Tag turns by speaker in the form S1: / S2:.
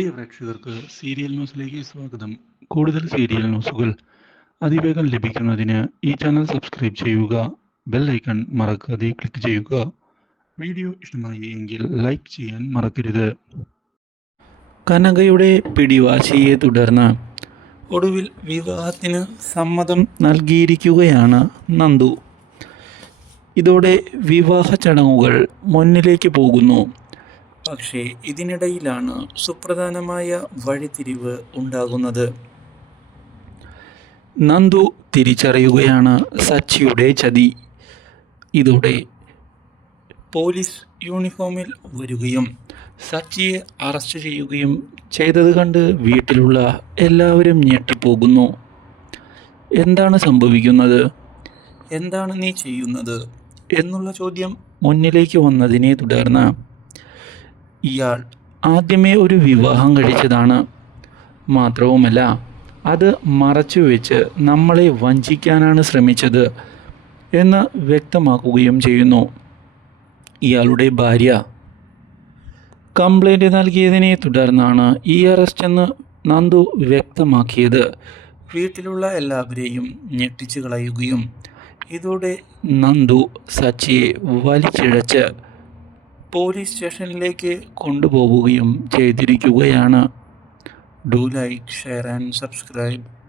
S1: പ്രിയ പ്രേക്ഷകർക്ക് സീരിയൽ ന്യൂസിലേക്ക് സ്വാഗതം. കൂടുതൽ സീരിയൽ ന്യൂസുകൾ അതിവേഗം ലഭിക്കുന്നതിന് ഈ ചാനൽ സബ്സ്ക്രൈബ് ചെയ്യുക ബെൽ ഐക്കൺ മറക്കാതെ ക്ലിക്ക് ചെയ്യുക. വീഡിയോ ഇഷ്ടമായി എങ്കിൽ ലൈക്ക് ചെയ്യാൻ മറക്കരുത്. കനകയുടെ പിടിവാശിയെ തുടർന്ന് ഒടുവിൽ വിവാഹത്തിന് സമ്മതം നൽകിയിരിക്കുകയാണ് നന്ദു. ഇതോടെ വിവാഹ ചടങ്ങുകൾ മുന്നിലേക്ക് പോകുന്നു. പക്ഷേ ഇതിനിടയിലാണ് സുപ്രധാനമായ വഴിതിരിവ് ഉണ്ടാകുന്നത്. നന്ദു തിരിച്ചറിയുകയാണ് സച്ചിയുടെ ചതി. ഇതോടെ പോലീസ് യൂണിഫോമിൽ വരികയും സച്ചിയെ അറസ്റ്റ് ചെയ്യുകയും ചെയ്തത് കണ്ട് വീട്ടിലുള്ള എല്ലാവരും ഞെട്ടിപ്പോകുന്നു. എന്താണ് സംഭവിക്കുന്നത്? എന്താണ് നീ ചെയ്യുന്നത്? എന്നുള്ള ചോദ്യം മുന്നിലേക്ക് വന്നതിനെ തുടർന്ന് ഇയാൾ ആദ്യമേ ഒരു വിവാഹം കഴിച്ചതാണ്. മാത്രവുമല്ല അത് മറച്ചു വെച്ച് നമ്മളെ വഞ്ചിക്കാനാണ് ശ്രമിച്ചത് എന്ന് വ്യക്തമാക്കുകയും ചെയ്യുന്നു. ഇയാളുടെ ഭാര്യ കംപ്ലൈന്റ് നൽകിയതിനെ തുടർന്നാണ് ഇ അറസ്റ്റ് എന്ന് നന്ദു വ്യക്തമാക്കിയത്. വീട്ടിലുള്ള എല്ലാവരെയും ഞെട്ടിച്ചു കളയുകയും ഇതോടെ നന്ദു സച്ചിയെ വലിച്ചിഴച്ച് പോലീസ് സ്റ്റേഷനിലേക്ക് കൊണ്ടുപോവുകയും ചെയ്തിരിക്കുകയാണ്. Do like share and subscribe.